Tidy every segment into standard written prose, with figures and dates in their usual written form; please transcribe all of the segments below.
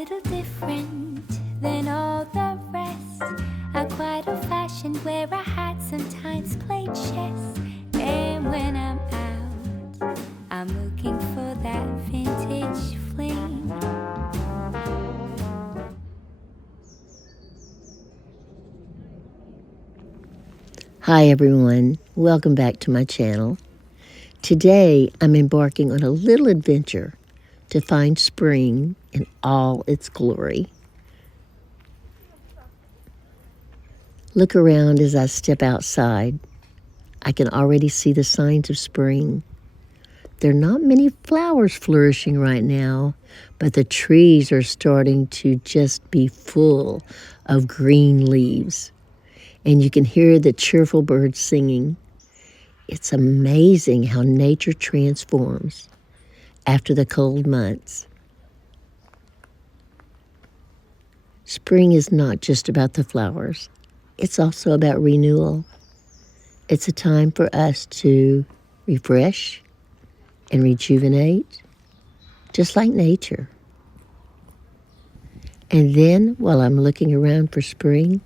little different than all the rest. I'm quite old-fashioned, wear a hat, sometimes play chess. And when I'm out, I'm looking for that vintage fling. Hi everyone, welcome back to my channel. Today I'm embarking on a little adventure to find spring in all its glory. Look around as I step outside. I can already see the signs of spring. There are not many flowers flourishing right now, but the trees are starting to just be full of green leaves. And you can hear the cheerful birds singing. It's amazing how nature transforms after the cold months. Spring is not just about the flowers. It's also about renewal. It's a time for us to refresh and rejuvenate, just like nature. And then, while I'm looking around for spring,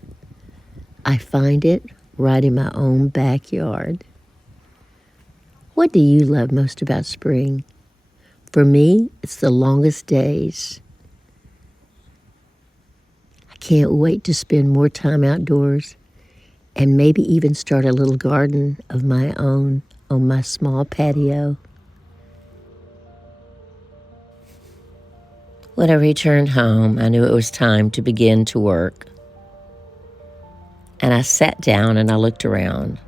I find it right in my own backyard. What do you love most about spring? For me, it's the longest days. I can't wait to spend more time outdoors and maybe even start a little garden of my own on my small patio. When I returned home, I knew it was time to begin to work. And I sat down and I looked around.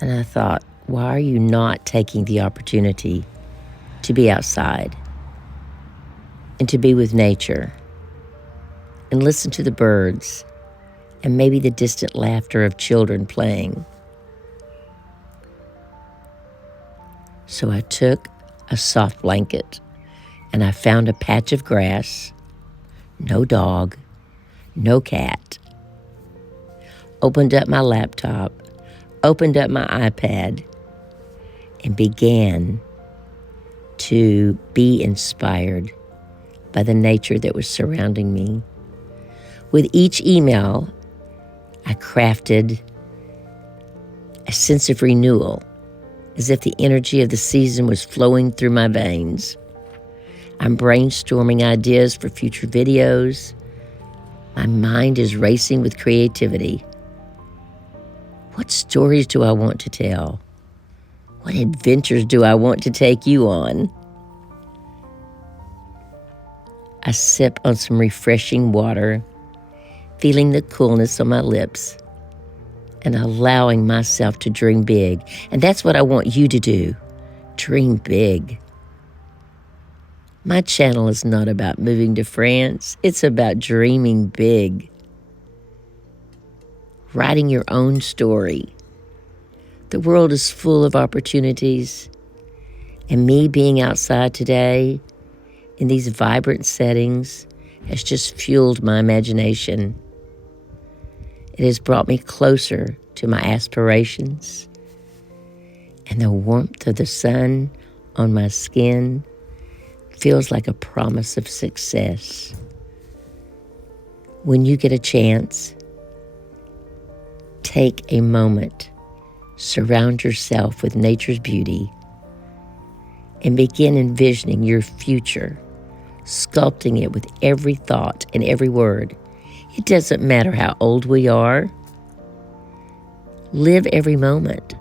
And I thought, why are you not taking the opportunity to be outside and to be with nature and listen to the birds and maybe the distant laughter of children playing? So I took a soft blanket and I found a patch of grass, no dog, no cat. Opened up my laptop, opened up my iPad, and began to be inspired by the nature that was surrounding me. With each email, I crafted a sense of renewal, as if the energy of the season was flowing through my veins. I'm brainstorming ideas for future videos. My mind is racing with creativity. What stories do I want to tell? What adventures do I want to take you on? I sip on some refreshing water, feeling the coolness on my lips, and allowing myself to dream big. And that's what I want you to do. Dream big. My channel is not about moving to France. It's about dreaming big. Writing your own story. The world is full of opportunities, and me being outside today in these vibrant settings has just fueled my imagination. It has brought me closer to my aspirations, and the warmth of the sun on my skin feels like a promise of success. When you get a chance, take a moment, surround yourself with nature's beauty, and begin envisioning your future, sculpting it with every thought and every word. It doesn't matter how old we are. Live every moment.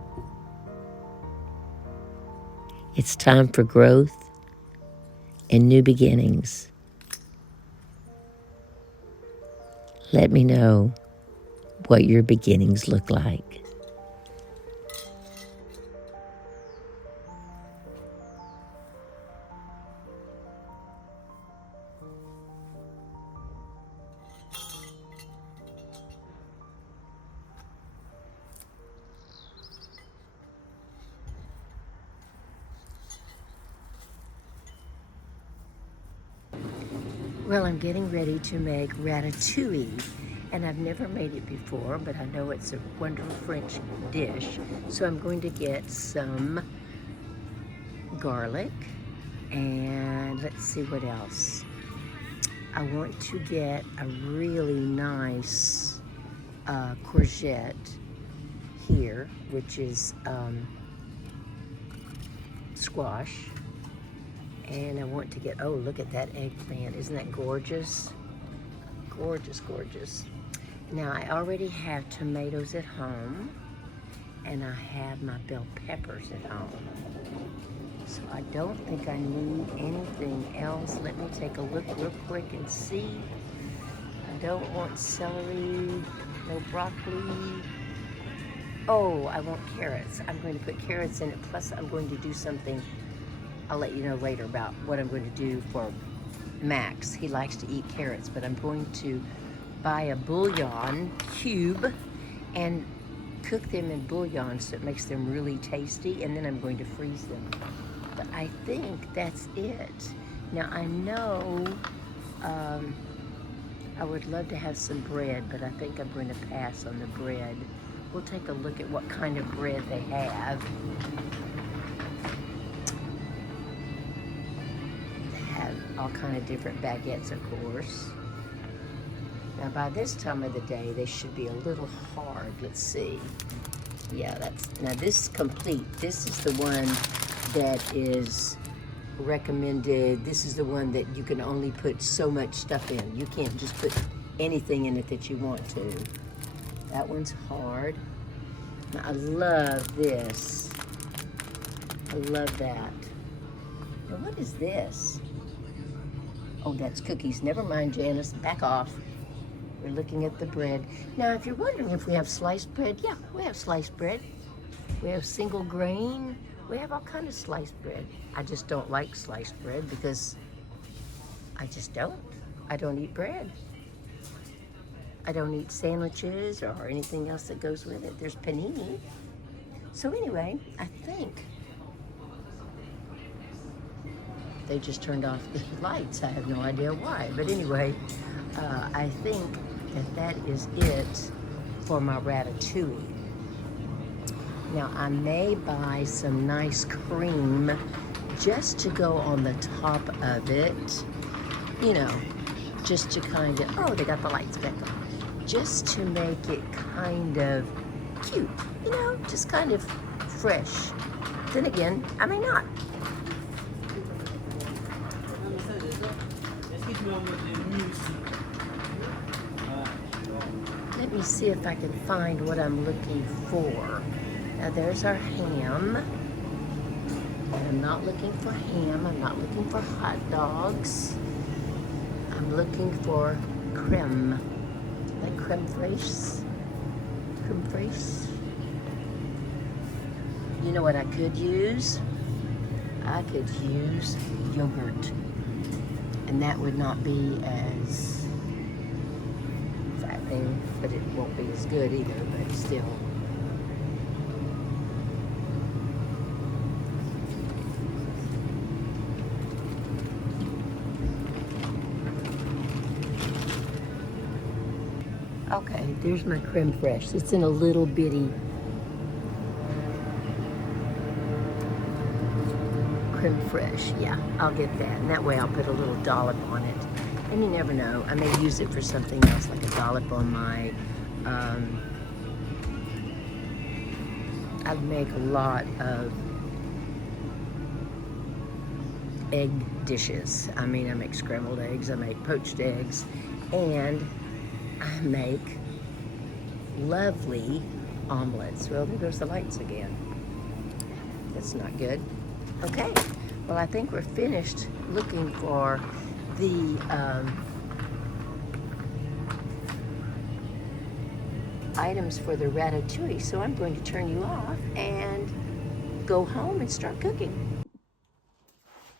It's time for growth and new beginnings. Let me know what your beginnings look like. Well, I'm getting ready to make ratatouille, and I've never made it before, but I know it's a wonderful French dish. So I'm going to get some garlic, and let's see what else. I want to get a really nice courgette here, which is squash. And I want to get, oh, look at that eggplant. Isn't that gorgeous? Gorgeous, gorgeous. Now, I already have tomatoes at home, and I have my bell peppers at home. So I don't think I need anything else. Let me take a look real quick and see. I don't want celery, no broccoli. Oh, I want carrots. I'm going to put carrots in it, plus I'm going to do something. I'll let you know later about what I'm going to do for Max. He likes to eat carrots, but I'm going to buy a bouillon cube and cook them in bouillon so it makes them really tasty, and then I'm going to freeze them. But I think that's it. Now I know I would love to have some bread, but I think I'm going to pass on the bread. We'll take a look at what kind of bread they have. They have all kind of different baguettes, of course. Now by this time of the day, they should be a little hard. Let's see. Yeah, now this is complete. This is the one that is recommended. This is the one that you can only put so much stuff in. You can't just put anything in it that you want to. That one's hard. Now, I love this. I love that. Now, what is this? Oh, that's cookies. Never mind, Janice. Back off. We're looking at the bread. Now, if you're wondering if we have sliced bread, yeah, we have sliced bread. We have single grain. We have all kind of sliced bread. I just don't like sliced bread because I just don't. I don't eat bread. I don't eat sandwiches or anything else that goes with it. There's panini. So anyway, I think they just turned off the lights. I have no idea why. But anyway, I think that is it for my ratatouille. Now, I may buy some nice cream just to go on the top of it, you know, just to kind of, oh, they got the lights back on, just to make it kind of cute, you know, just kind of fresh. Then again, I may not. Let me see if I can find what I'm looking for. Now there's our ham. And I'm not looking for ham. I'm not looking for hot dogs. I'm looking for creme. Like creme fraiche. Creme fraiche. You know what I could use? I could use yogurt. And that would not be as fattening, but it won't be as good either, but still. Okay, there's my creme fraiche. It's in a little bitty creme fraiche. Yeah, I'll get that. And that way I'll put a little dollop on it. And you never know, I may use it for something else, like a dollop on my, I make a lot of egg dishes. I mean, I make scrambled eggs, I make poached eggs, and I make lovely omelets. Well, there goes the lights again. That's not good. Okay, well, I think we're finished looking for the items for the ratatouille, so I'm going to turn you off and go home and start cooking.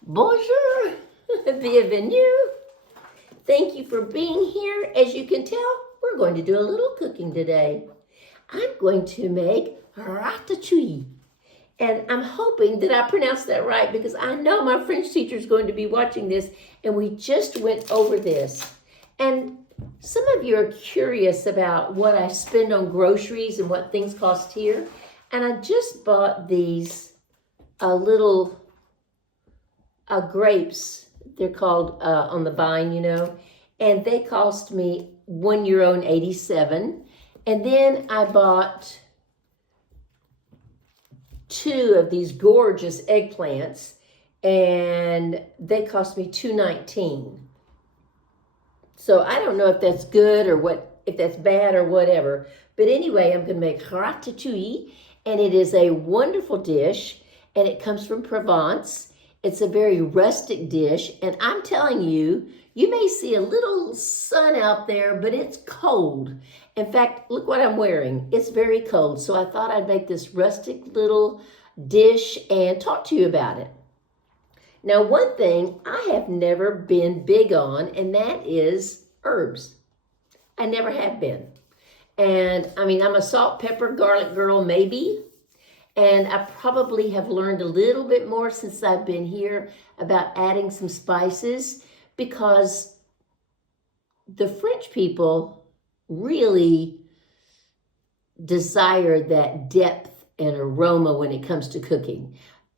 Bonjour, bienvenue. Thank you for being here. As you can tell, we're going to do a little cooking today. I'm going to make ratatouille. And I'm hoping that I pronounced that right because I know my French teacher is going to be watching this, and we just went over this. And some of you are curious about what I spend on groceries and what things cost here. And I just bought these little grapes. They're called on the vine, you know. and they cost me €1.87. And then I bought 2 of these gorgeous eggplants, and they cost me $2.19. So I don't know if that's good or if that's bad or whatever. But anyway, I'm going to make ratatouille, and it is a wonderful dish, and it comes from Provence. It's a very rustic dish, and I'm telling you, you may see a little sun out there, but it's cold. In fact, look what I'm wearing. It's very cold, so I thought I'd make this rustic little dish and talk to you about it. Now, one thing I have never been big on, and that is herbs. I never have been. And I mean, I'm a salt, pepper, garlic girl, maybe. And I probably have learned a little bit more since I've been here about adding some spices, because the French people really desire that depth and aroma when it comes to cooking.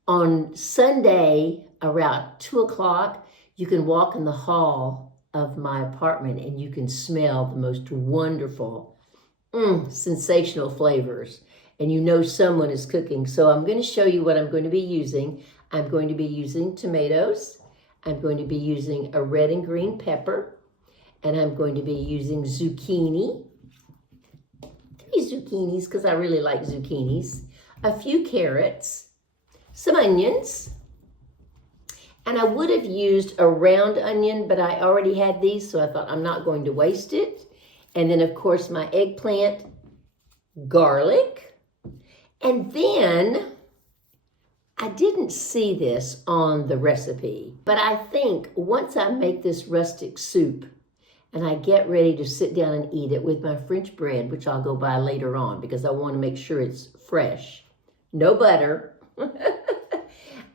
On Sunday, around 2 o'clock, you can walk in the hall of my apartment and you can smell the most wonderful, sensational flavors. And you know someone is cooking. So I'm going to show you what I'm going to be using. I'm going to be using tomatoes. I'm going to be using a red and green pepper. And I'm going to be using zucchini. 3 zucchinis, because I really like zucchinis. A few carrots. Some onions. And I would have used a round onion, but I already had these, so I thought I'm not going to waste it. And then, of course, my eggplant, garlic. And then, I didn't see this on the recipe, but I think once I make this rustic soup and I get ready to sit down and eat it with my French bread, which I'll go buy later on because I want to make sure it's fresh, no butter,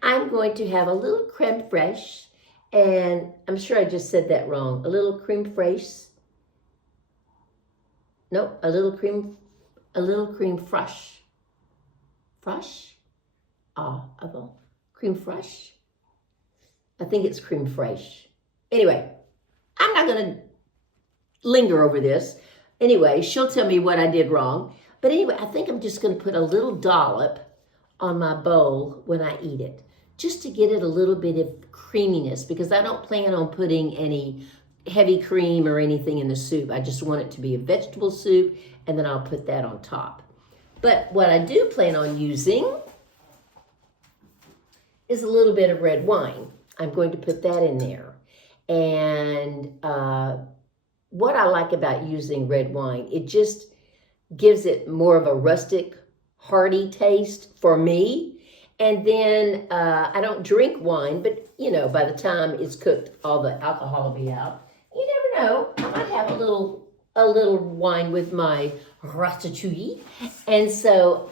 I'm going to have a little creme fraiche, and I'm sure I just said that wrong, a little creme fraiche, no, a little creme fraiche. Fresh? Creme fraiche? I think it's creme fraiche. Anyway, I'm not going to linger over this. Anyway, she'll tell me what I did wrong. But anyway, I think I'm just going to put a little dollop on my bowl when I eat it, just to get it a little bit of creaminess, because I don't plan on putting any heavy cream or anything in the soup. I just want it to be a vegetable soup, and then I'll put that on top. But what I do plan on using is a little bit of red wine. I'm going to put that in there. And what I like about using red wine, it just gives it more of a rustic, hearty taste for me. And then I don't drink wine, but you know, by the time it's cooked, all the alcohol will be out. You never know, I might have a little wine with my ratatouille. And so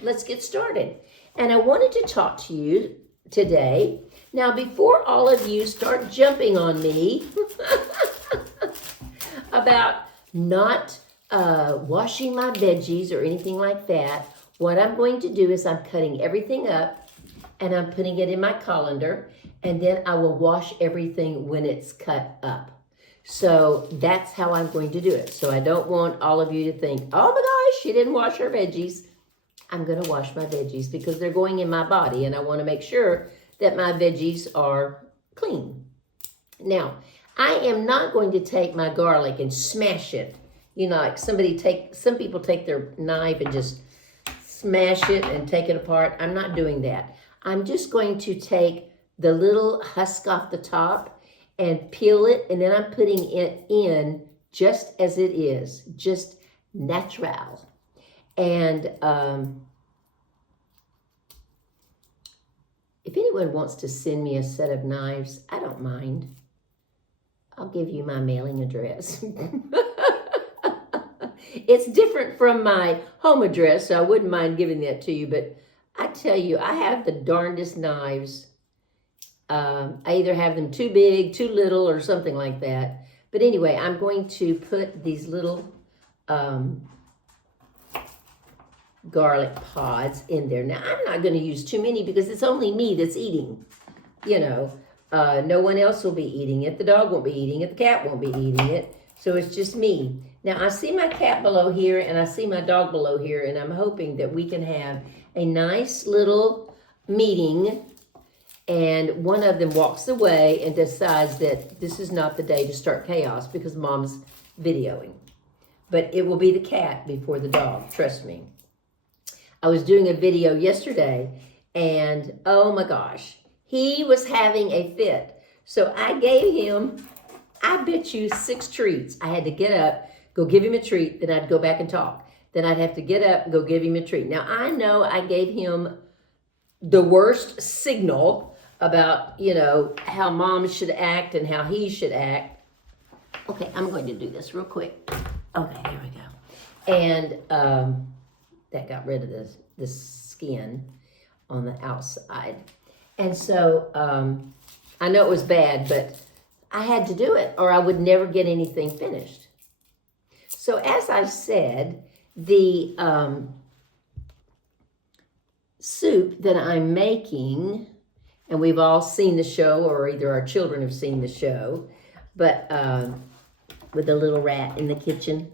let's get started. And I wanted to talk to you today. Now, before all of you start jumping on me about not washing my veggies or anything like that, what I'm going to do is I'm cutting everything up and I'm putting it in my colander, and then I will wash everything when it's cut up. So that's how I'm going to do it. So I don't want all of you to think, oh my gosh, she didn't wash her veggies. I'm going to wash my veggies because they're going in my body, and I want to make sure that my veggies are clean. Now, I am not going to take my garlic and smash it. You know, like some people take their knife and just smash it and take it apart. I'm not doing that. I'm just going to take the little husk off the top and peel it, and then I'm putting it in just as it is, just natural. And if anyone wants to send me a set of knives, I don't mind. I'll give you my mailing address. It's different from my home address, so I wouldn't mind giving that to you, but I tell you, I have the darndest knives. I either have them too big, too little, or something like that. But anyway, I'm going to put these little garlic pods in there. Now, I'm not going to use too many because it's only me that's eating, you know. No one else will be eating it. The dog won't be eating it. The cat won't be eating it. So it's just me. Now I see my cat below here and I see my dog below here, and I'm hoping that we can have a nice little meeting, and one of them walks away and decides that this is not the day to start chaos because mom's videoing. But it will be the cat before the dog, trust me. I was doing a video yesterday and oh my gosh, he was having a fit. So I gave him, I bet you 6 treats. I had to get up, go give him a treat, then I'd go back and talk. Then I'd have to get up and go give him a treat. Now I know I gave him the worst signal about, how mom should act and how he should act. Okay, I'm going to do this real quick. Okay, here we go. And that got rid of the skin on the outside. And so I know it was bad, but I had to do it or I would never get anything finished. So as I said, the soup that I'm making, and we've all seen the show, or either our children have seen the show, but with the little rat in the kitchen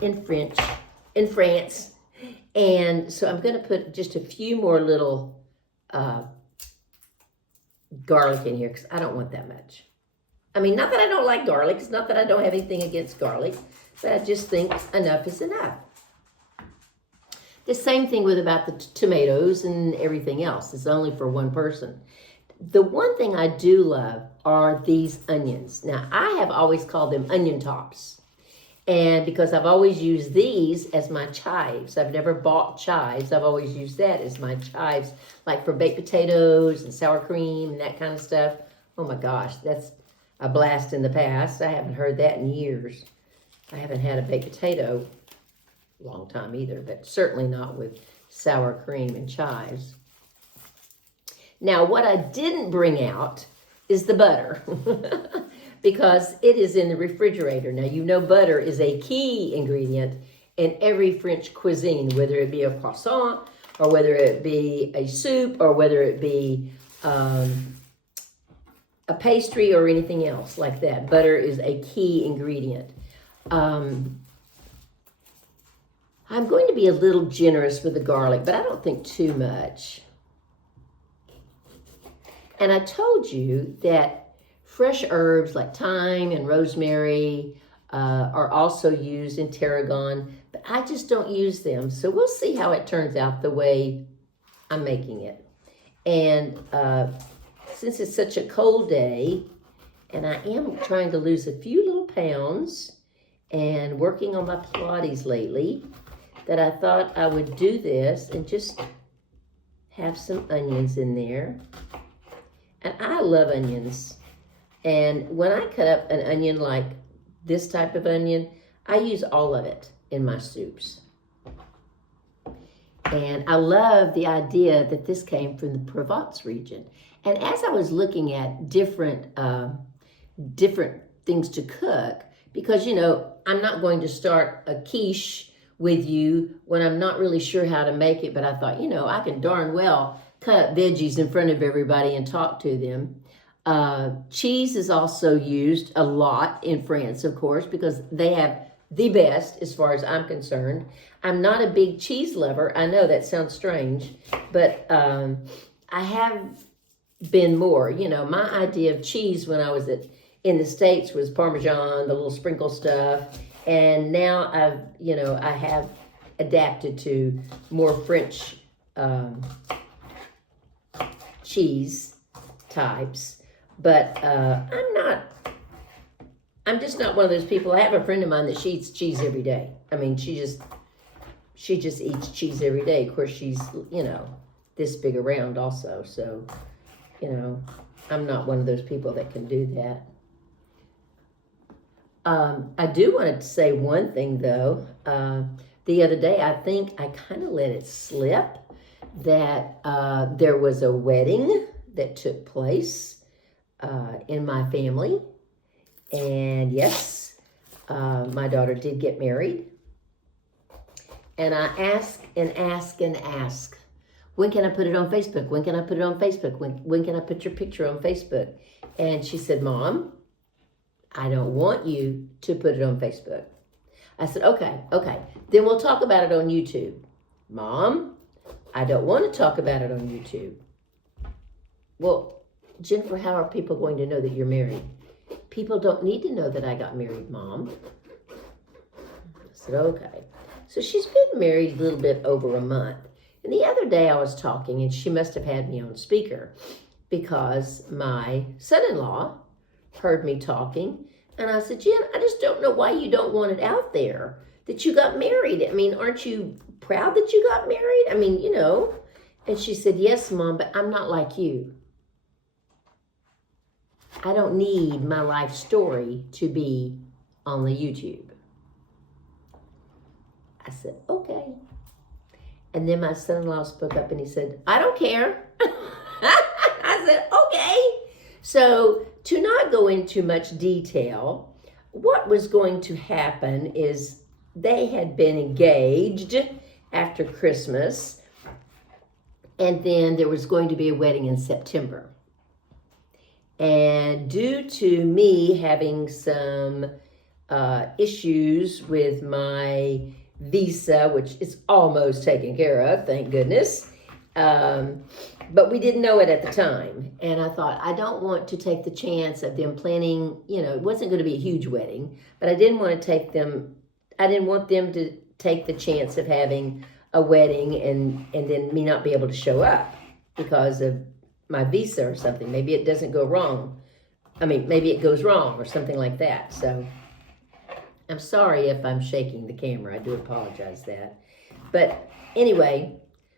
in France. And so I'm going to put just a few more little garlic in here because I don't want that much. I mean, not that I don't like garlic. It's not that I don't have anything against garlic, but I just think enough is enough. The same thing with about the tomatoes and everything else. It's only for one person. The one thing I do love are these onions. Now, I have always called them onion tops. And because I've always used these as my chives. I've never bought chives. I've always used that as my chives, like for baked potatoes and sour cream and that kind of stuff. Oh my gosh, that's a blast in the past. I haven't heard that in years. I haven't had a baked potato a long time either, but certainly not with sour cream and chives. Now, what I didn't bring out is the butter because it is in the refrigerator. Now, you know butter is a key ingredient in every French cuisine, whether it be a croissant or whether it be a soup or whether it be a pastry or anything else like that. Butter is a key ingredient. I'm going to be a little generous with the garlic, but I don't think too much. And I told you that fresh herbs like thyme and rosemary are also used in tarragon, but I just don't use them. So we'll see how it turns out the way I'm making it. And since it's such a cold day, and I am trying to lose a few little pounds and working on my Pilates lately, that I thought I would do this and just have some onions in there. And I love onions. And when I cut up an onion like this type of onion, I use all of it in my soups. And I love the idea that this came from the Provence region. And as I was looking at different things to cook, because, I'm not going to start a quiche with you when I'm not really sure how to make it, but I thought, I can darn well cut up veggies in front of everybody and talk to them. Cheese is also used a lot in France, of course, because they have the best as far as I'm concerned. I'm not a big cheese lover. I know that sounds strange, but I have been more. My idea of cheese when I was in the States was Parmesan, the little sprinkle stuff. And now I have adapted to more French cheese types, but I'm just not one of those people. I have a friend of mine that she eats cheese every day. I mean, she just eats cheese every day. Of course, she's, this big around also. So, I'm not one of those people that can do that. I do want to say one thing, though. The other day, I think I kind of let it slip that there was a wedding that took place in my family. And yes, my daughter did get married. And I ask and ask and ask, when can I put it on Facebook? When can I put it on Facebook? When can I put your picture on Facebook? And she said, Mom, I don't want you to put it on Facebook. I said, okay, then we'll talk about it on YouTube. Mom, I don't want to talk about it on YouTube. Well, Jennifer, how are people going to know that you're married? People don't need to know that I got married, Mom. I said, okay. So she's been married a little bit over a month. And the other day I was talking, and she must have had me on speaker because my son-in-law heard me talking. And I said, Jen, I just don't know why you don't want it out there that you got married. I mean, aren't you proud that you got married? I mean, you know. And she said, yes, Mom, but I'm not like you. I don't need my life story to be on the YouTube. I said, okay. And then my son-in-law spoke up and he said, I don't care. I said, okay. So to not go into much detail, what was going to happen is they had been engaged after Christmas, and then there was going to be a wedding in September. And due to me having some issues with my visa, which is almost taken care of, thank goodness, but we didn't know it at the time. And I thought, I don't want to take the chance of them planning, you know, it wasn't going to be a huge wedding, but I didn't want them to take the chance of having a wedding and then me not be able to show up because of my visa or something. Maybe it doesn't go wrong. I mean, maybe it goes wrong or something like that. So I'm sorry if I'm shaking the camera. I do apologize that. But anyway,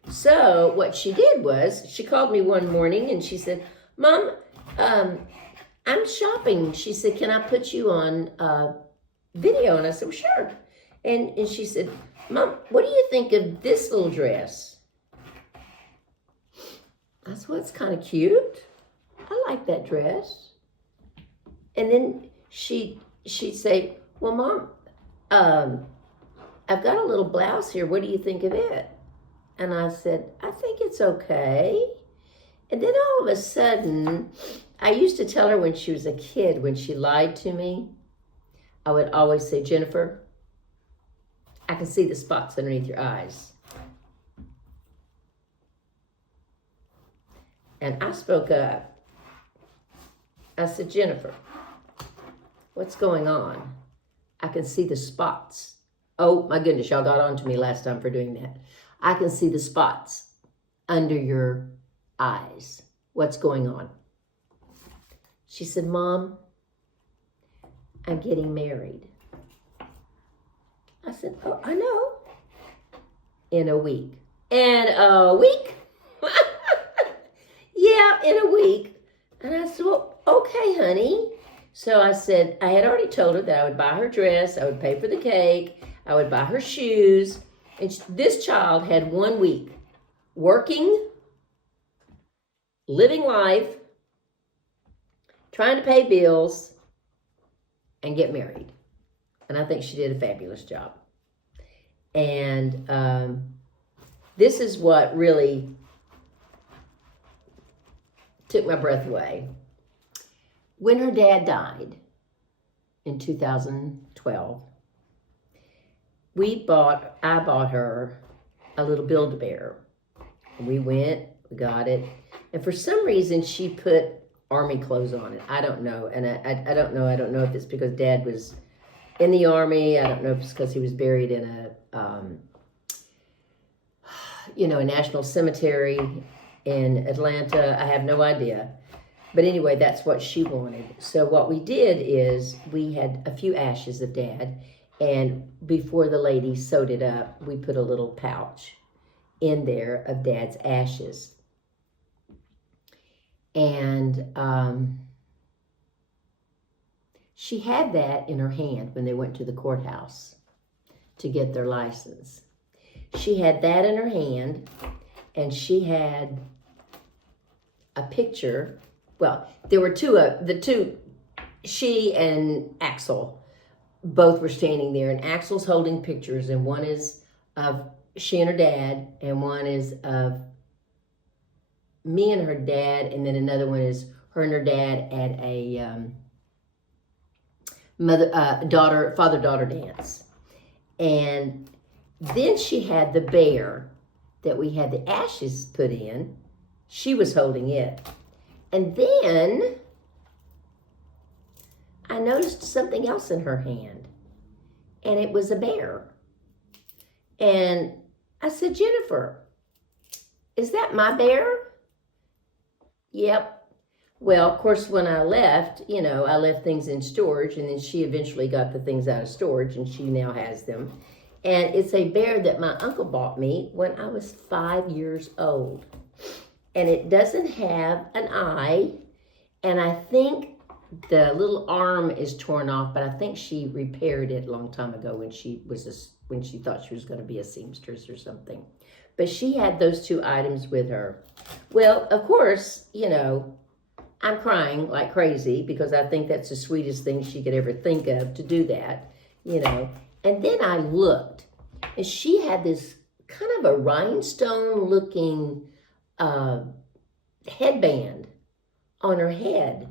so what she did was she called me one morning and she said, Mom, I'm shopping. She said, can I put you on video? And I said, well, sure. And she said, Mom, what do you think of this little dress? I said, well, it's kind of cute. I like that dress. And then she'd say, well, Mom, I've got a little blouse here. What do you think of it? And I said, I think it's okay. And then all of a sudden, I used to tell her when she was a kid, when she lied to me, I would always say, Jennifer, I can see the spots underneath your eyes. And I spoke up. I said, Jennifer, what's going on? I can see the spots. Oh my goodness, y'all got on to me last time for doing that. I can see the spots under your eyes. What's going on? She said, Mom, I'm getting married. I said, oh, I know. In a week. In a week? Yeah, in a week. And I said, well, okay, honey. So I said, I had already told her that I would buy her dress, I would pay for the cake, I would buy her shoes. And this child had 1 week working, living life, trying to pay bills, and get married. And I think she did a fabulous job. And this is what really took my breath away. When her dad died in 2012, I bought her a little Build-A-Bear. We went, we got it, and for some reason she put army clothes on it. I don't know, and I don't know. I don't know if it's because Dad was in the army. I don't know if it's because he was buried in a a national cemetery in Atlanta. I have no idea. But anyway, that's what she wanted. So what we did is we had a few ashes of Dad, and before the lady sewed it up, we put a little pouch in there of Dad's ashes. And she had that in her hand when they went to the courthouse to get their license. She had that in her hand, and she had a picture. Well, there were she and Axel both were standing there, and Axel's holding pictures, and one is of she and her dad, and one is of me and her dad, and then another one is her and her dad at a father-daughter dance. And then she had the bear that we had the ashes put in. She was holding it. And then I noticed something else in her hand, and it was a bear. And I said, Jennifer, is that my bear? Yep. Well, of course, when I left, I left things in storage, and then she eventually got the things out of storage, and she now has them. And it's a bear that my uncle bought me when I was 5 years old. And it doesn't have an eye, and I think the little arm is torn off, but I think she repaired it a long time ago when she thought she was going to be a seamstress or something. But she had those two items with her. Well, of course, I'm crying like crazy because I think that's the sweetest thing she could ever think of, to do that, And then I looked, and she had this kind of a rhinestone-looking headband on her head.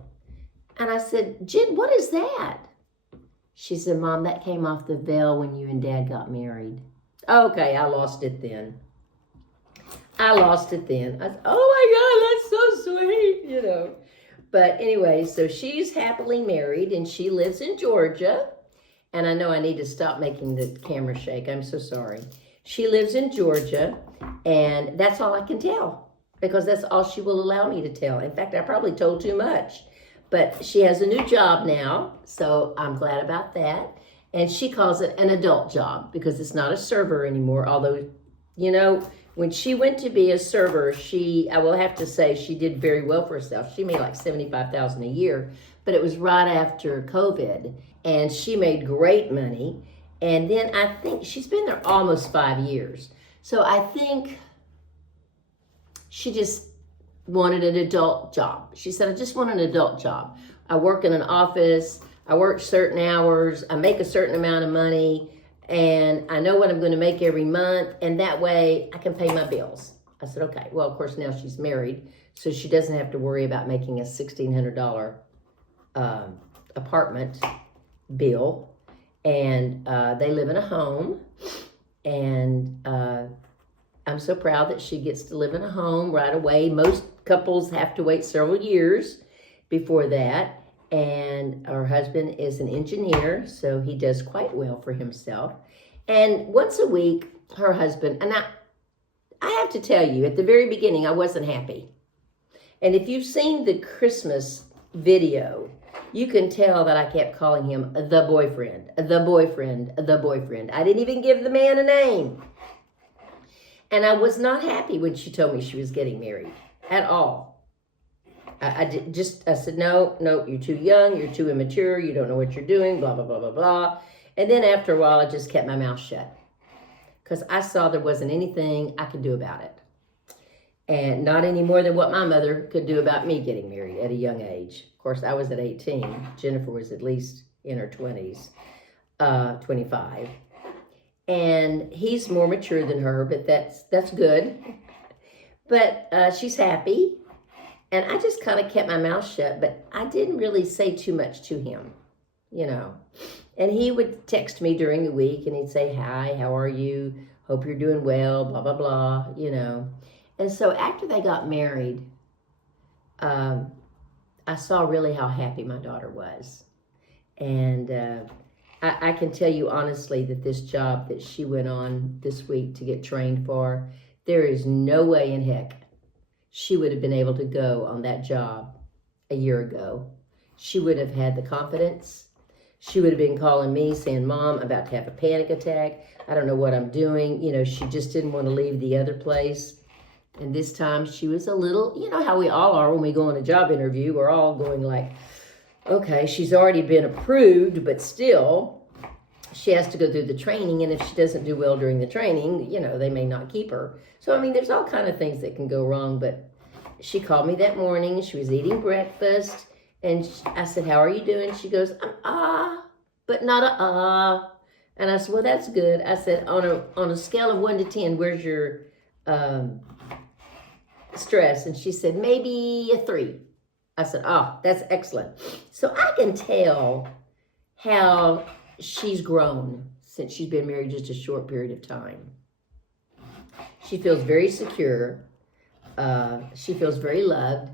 And I said, Jen, what is that? She said, Mom, that came off the veil when you and Dad got married. Okay, I lost it then. I said, oh my God, that's so sweet, But anyway, so she's happily married, and she lives in Georgia. And I know I need to stop making the camera shake. I'm so sorry. She lives in Georgia, and that's all I can tell, because that's all she will allow me to tell. In fact, I probably told too much. But she has a new job now, so I'm glad about that. And she calls it an adult job because it's not a server anymore. Although, when she went to be a server, I will have to say, she did very well for herself. She made like $75,000 a year, but it was right after COVID, and she made great money. And then I think she's been there almost 5 years. So I think she just wanted an adult job. She said, I just want an adult job. I work in an office. I work certain hours. I make a certain amount of money, and I know what I'm going to make every month, and that way I can pay my bills. I said, okay. Well, of course, now she's married, so she doesn't have to worry about making a $1,600 apartment bill. And they live in a home, and I'm so proud that she gets to live in a home right away. Most couples have to wait several years before that. And her husband is an engineer, so he does quite well for himself. And once a week, her husband, and I have to tell you, at the very beginning, I wasn't happy. And if you've seen the Christmas video, you can tell that I kept calling him the boyfriend, the boyfriend, the boyfriend. I didn't even give the man a name. And I was not happy when she told me she was getting married at all. I said, no, you're too young, you're too immature, you don't know what you're doing, blah, blah, blah, blah, blah. And then after a while, I just kept my mouth shut because I saw there wasn't anything I could do about it. And not any more than what my mother could do about me getting married at a young age. Of course, I was at 18. Jennifer was at least in her 20s, 25. And he's more mature than her, but that's good. But she's happy. And I just kind of kept my mouth shut, but I didn't really say too much to him, And he would text me during the week, and he'd say, hi, how are you? Hope you're doing well, blah, blah, blah, And so after they got married, I saw really how happy my daughter was. And I can tell you honestly that this job that she went on this week to get trained for, there is no way in heck she would have been able to go on that job a year ago. She would have had the confidence. She would have been calling me saying, Mom, I'm about to have a panic attack. I don't know what I'm doing. She just didn't want to leave the other place. And this time she was a little, how we all are when we go on a job interview. We're all going like, okay, she's already been approved, but still she has to go through the training. And if she doesn't do well during the training, they may not keep her. So, there's all kind of things that can go wrong. But she called me that morning. She was eating breakfast. And I said, how are you doing? She goes, but not a And I said, well, that's good. I said, on a scale of 1 to 10, where's your stress, and she said, maybe a 3. I said, oh, that's excellent. So I can tell how she's grown since she's been married just a short period of time. She feels very secure. She feels very loved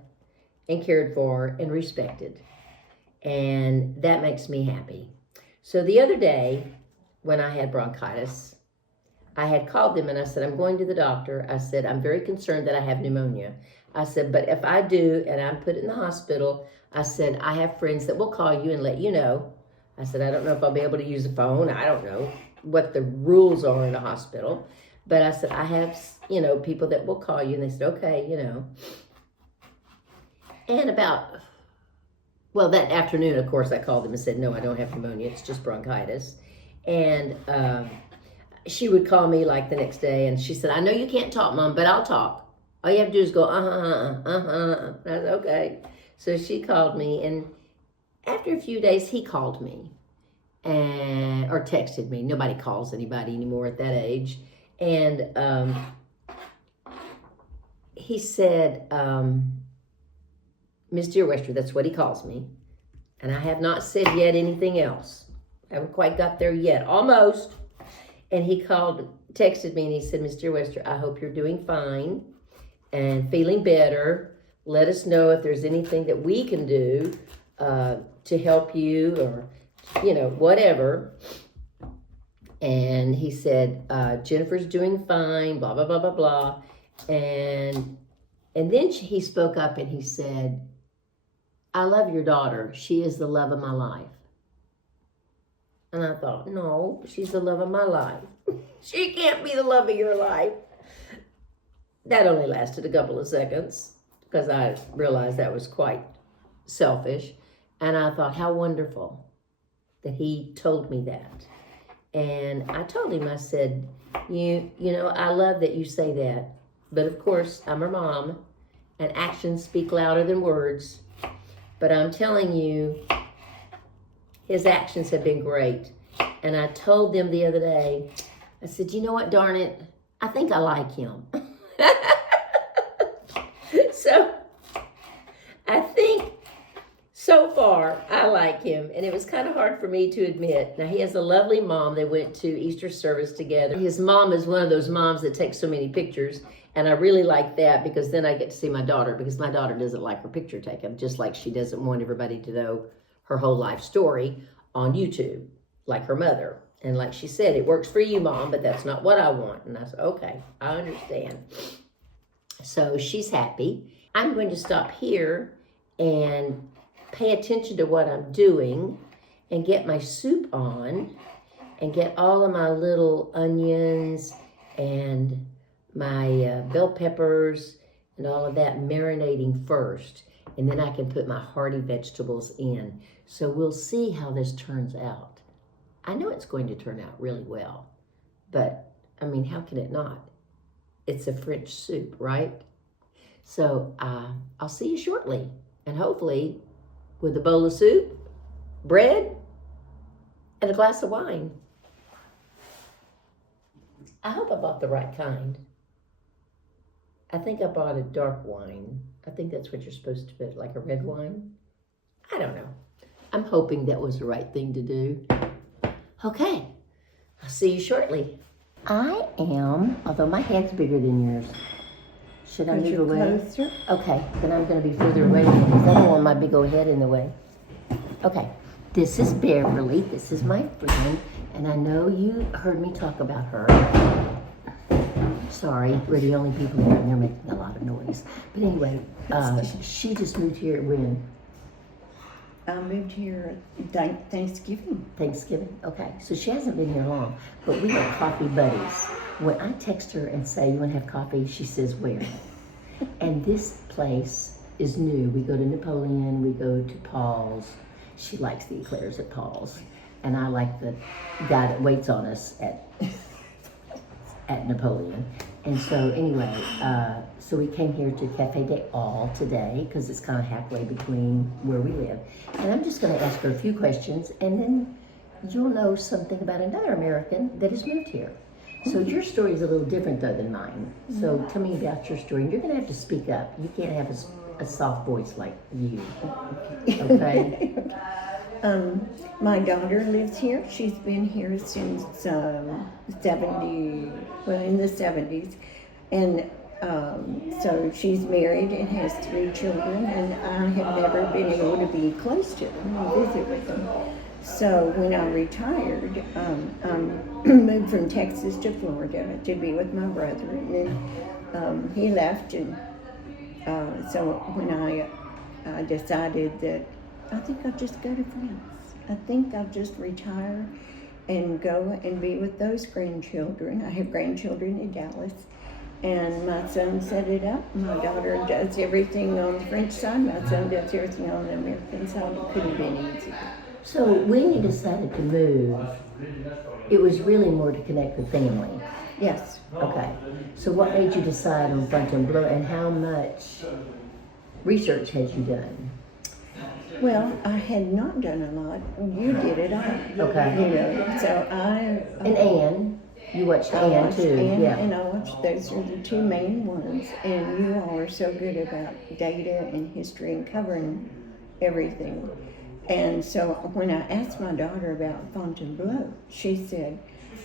and cared for and respected. And that makes me happy. So the other day when I had bronchitis, I had called them and I said, I'm going to the doctor. I said, I'm very concerned that I have pneumonia. I said, but if I do and I'm put in the hospital, I said, I have friends that will call you and let you know. I said, I don't know if I'll be able to use the phone. I don't know what the rules are in a hospital. But I said, I have, people that will call you. And they said, okay, And that afternoon, of course, I called them and said, no, I don't have pneumonia. It's just bronchitis. And she would call me like the next day. And she said, I know you can't talk, Mom, but I'll talk. All you have to do is go, I said, okay. So she called me. And after a few days, he called me or texted me. Nobody calls anybody anymore at that age. And he said, Miss Dearwester, that's what he calls me. And I have not said yet anything else. I haven't quite got there yet. Almost. And he texted me, and he said, Miss Dearwester, I hope you're doing fine and feeling better. Let us know if there's anything that we can do to help you or, whatever. And he said, Jennifer's doing fine, blah, blah, blah, blah, blah. And then he spoke up and he said, I love your daughter. She is the love of my life. And I thought, no, she's the love of my life. She can't be the love of your life. That only lasted a couple of seconds because I realized that was quite selfish. And I thought, how wonderful that he told me that. And I told him, I said, I love that you say that. But of course, I'm her mom, and actions speak louder than words. But I'm telling you, his actions have been great. And I told them the other day, I said, you know what, darn it, I think I like him. So I think so far I like him. And it was kind of hard for me to admit. Now, he has a lovely mom. They went to Easter service together. His mom is one of those moms that takes so many pictures. And I really like that because then I get to see my daughter, because my daughter doesn't like her picture taken, just like she doesn't want everybody to know her whole life story on YouTube, like her mother. And like she said, it works for you, Mom, but that's not what I want. And I said, okay, I understand. So she's happy. I'm going to stop here and pay attention to what I'm doing and get my soup on and get all of my little onions and my bell peppers and all of that marinating first. And then I can put my hearty vegetables in. So we'll see how this turns out. I know it's going to turn out really well. But, I mean, how can it not? It's a French soup, right? So I'll see you shortly. And hopefully with a bowl of soup, bread, and a glass of wine. I hope I bought the right kind. I think I bought a dark wine. I think that's what you're supposed to put, like a red wine. I don't know. I'm hoping that was the right thing to do. Okay, I'll see you shortly. I am, although my head's bigger than yours. Should I move away? Closer? Okay, then I'm going to be further away because I don't want my big old head in the way. Okay, this is Beverly. This is my friend, and I know you heard me talk about her. Sorry, we're the only people here and they're making a lot of noise. But anyway, she just moved here when? I moved here Thanksgiving. Thanksgiving, okay. So she hasn't been here long, but we are coffee buddies. When I text her and say, you want to have coffee? She says, where? And this place is new. We go to Napoleon, we go to Paul's. She likes the eclairs at Paul's. And I like the guy that waits on us at Napoleon. And so anyway, so we came here to Cafe des Halles today because it's kind of halfway between where we live. And I'm just going to ask her a few questions and then you'll know something about another American that has moved here. So your story is a little different though than mine. So tell me about your story. You're gonna have to speak up. You can't have a soft voice like you. Okay? My daughter lives here. She's been here since 70, well, in the 70s. And so she's married and has 3 children, and I have never been able to be close to them and visit with them. So when I retired, I moved from Texas to Florida to be with my brother, and then he left, and so when I decided that I think I'll just go to France. I think I'll just retire and go and be with those grandchildren. I have grandchildren in Dallas. And my son set it up. My daughter does everything on the French side. My son does everything on the American side. It couldn't have been easier. So when you decided to move, it was really more to connect with family. Yes. Okay. So what made you decide on Fontainebleau, and how much research had you done? Well, I had not done a lot. You did it all. Okay. You know, so And Anne, you watched I Anne watched too. Anne, Yeah. and I watched, those are the 2 main ones. And you all are so good about data and history and covering everything. And so when I asked my daughter about Fontainebleau, she said,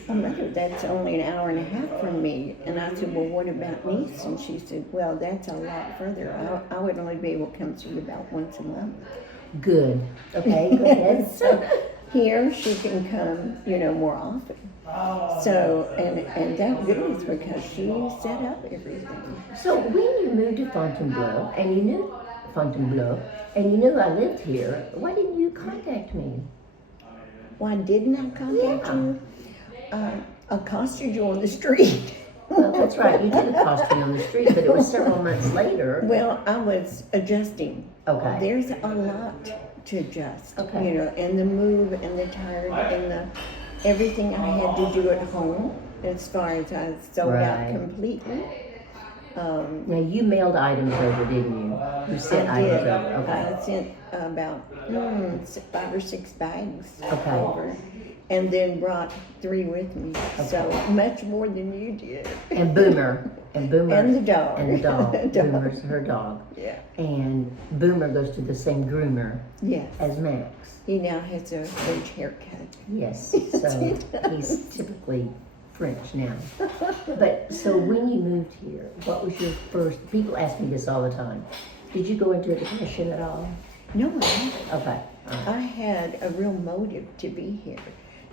"Oh, Mother, that's only an hour and a half from me." And I said, "Well, what about Nice?" And she said, "Well, that's a lot further. I would only be able to come see you about once a month." Good. Okay, go ahead. So here she can come, you know, more often. So, and that good is because she set up everything. So when you moved to Fontainebleau, and you knew Fontainebleau, and you knew I lived here, why didn't you contact me? Why didn't I contact Yeah. you? I accosted you on the street. Well, that's right, you did accost me on the street, but it was several months later. Well, I was adjusting. Okay. There's a lot to adjust. Okay. You know, and the move and the tired and the everything I had to do at home as far as I sold out Right. completely. Now you mailed items over, didn't you? You sent I items did. over. Okay. I sent about 5 or 6 bags Okay. over, and then brought 3 with me. So much more than you did. And Boomer. And Boomer. And the dog. And the dog. Dog. Boomer's her dog. Yeah. And Boomer goes to the same groomer Yes. as Max. He now has a French haircut. Yes. So he's typically French now. But so when you moved here, what was your first, people ask me this all the time. Did you go into a depression at all? No, I haven't. Okay. All right. I had a real motive to be here.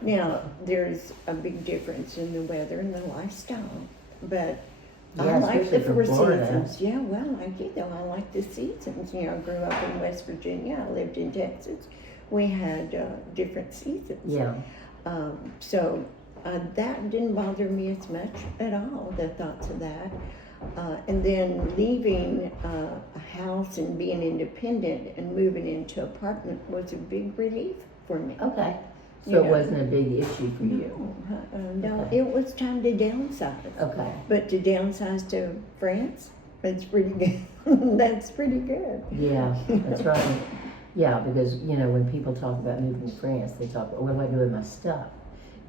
Now, there's a big difference in the weather and the lifestyle, but I Yeah, like the especially 4 from Florida. seasons. Yeah, well, I get though. I like the seasons. You know, I grew up in West Virginia. I lived in Texas. We had different seasons. Yeah. So that didn't bother me as much at all, the thoughts of that. And then leaving a house and being independent and moving into an apartment was a big relief for me. Okay. So Yeah. it wasn't a big issue for you? No, Okay. it was time to downsize. Okay. But to downsize to France, that's pretty good. That's pretty good. Yeah, that's right. Yeah, because, you know, when people talk about moving to France, they talk about, what do I do with my stuff?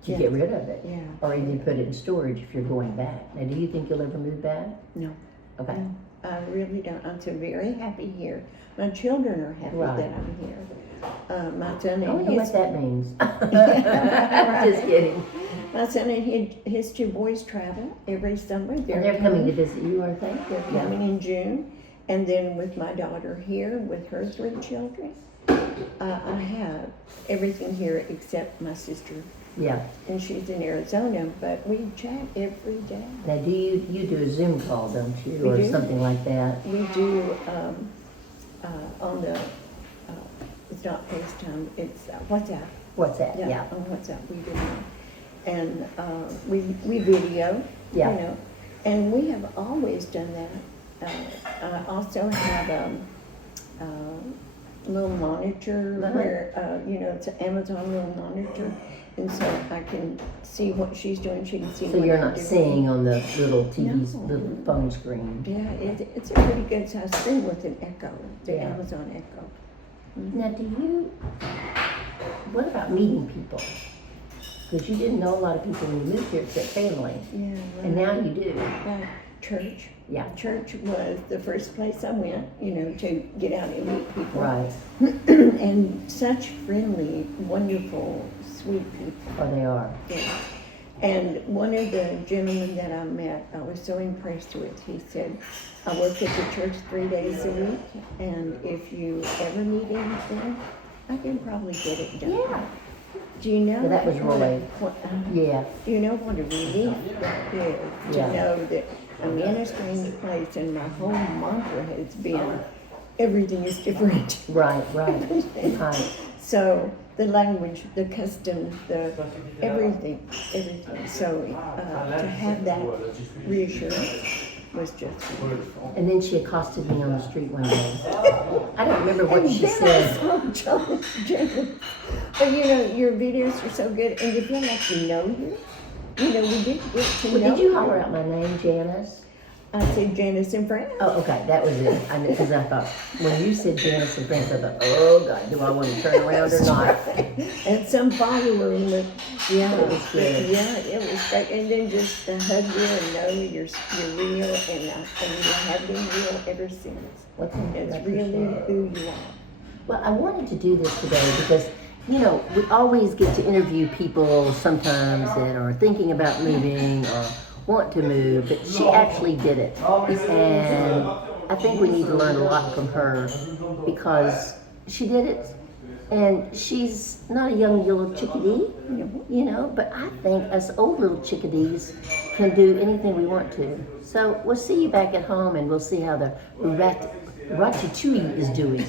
To Yeah. get rid of it. Yeah. Or even put it in storage if you're going back. Now, do you think you'll ever move back? No, Okay. no, I really don't. I'm so very happy here. My children are happy Right. that I'm here. My son I and wonder what his that means. Just kidding. my son and his 2 boys travel every summer. And they're coming to visit you, aren't they? They're coming in June, and then with my daughter here with her 3 children, I have everything here except my sister, Yeah. and she's in Arizona. But we chat every day. Now, do you do a Zoom call, don't you? We Or do. something like that? We do on the it's not FaceTime, it's WhatsApp. What's that? Yeah. On WhatsApp we do that. And we video, Yeah. you know, and we have always done that. I also have a little monitor Uh-huh. where, you know, it's an Amazon little monitor, and so I can see what she's doing, she can see So what you're I'm not doing. seeing on the little TV's No. little phone screen. Yeah, it's a pretty good size screen with an Echo, the Yeah. Amazon Echo. Now, what about meeting people? Because you didn't know a lot of people when you moved here except family. Yeah. And now you do. Church. Yeah. Church was the first place I went, to get out and meet people. Right. And such friendly, wonderful, sweet people. Oh, they are. Yeah. And one of the gentlemen that I met, I was so impressed with. He said, I work at the church 3 days a week, and if you ever need anything, I can probably get it done. Yeah. Do you know? Yeah, that was really, yeah. Do you know what a relief that is to Yeah. know that I'm in a strange place and my whole mantra has been everything is different. Right. Right. So the language, the customs, the everything. So to have that reassurance was just wonderful. And then she accosted me on the street one day. I don't remember what she said. Janice. But your videos are so good, and you feel like you know you. We did get to know. Did you holler out my name, Janice? I said Janice and Friends. Oh, okay, that was it. Because I thought, when you said Janice and Friends, I thought, oh God, do I want to turn around or not? And some follower looked, Yeah, it was good. Yeah, it was great. And then just to hug you and know you're real, and you have been real ever since. It's really who you are. Well, I wanted to do this today because, we always get to interview people sometimes that are thinking about moving or want to move, but she actually did it. And I think we need to learn a lot from her because she did it. And she's not a young little chickadee, but I think us old little chickadees can do anything we want to. So we'll see you back at home and we'll see how the ratatouille is doing.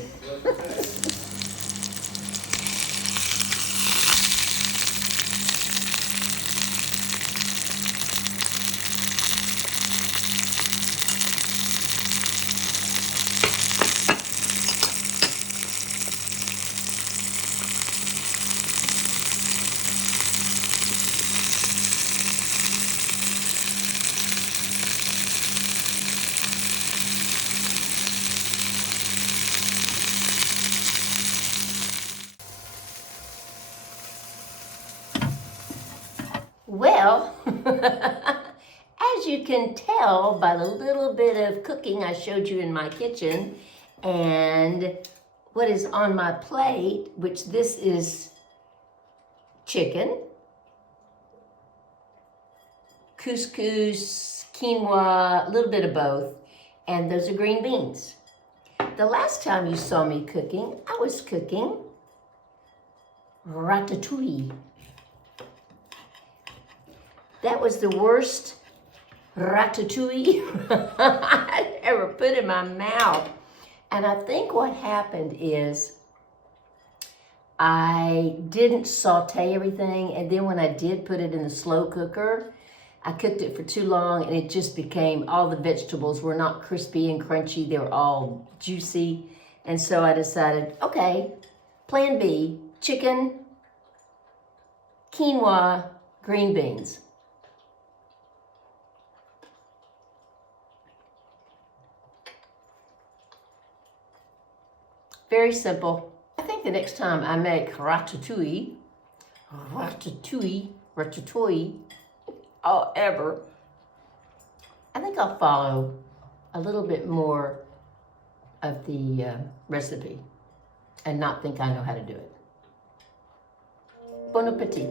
Well, as you can tell by the little bit of cooking I showed you in my kitchen and what is on my plate, which this is chicken, couscous, quinoa, a little bit of both, and those are green beans. The last time you saw me cooking, I was cooking ratatouille. That was the worst ratatouille I'd ever put in my mouth. And I think what happened is I didn't saute everything, and then when I did put it in the slow cooker, I cooked it for too long and it just became, all the vegetables were not crispy and crunchy, they were all juicy. And so I decided, okay, plan B, chicken, quinoa, green beans. Very simple. I think the next time I make ratatouille, ever, I think I'll follow a little bit more of the recipe and not think I know how to do it. Bon appetit.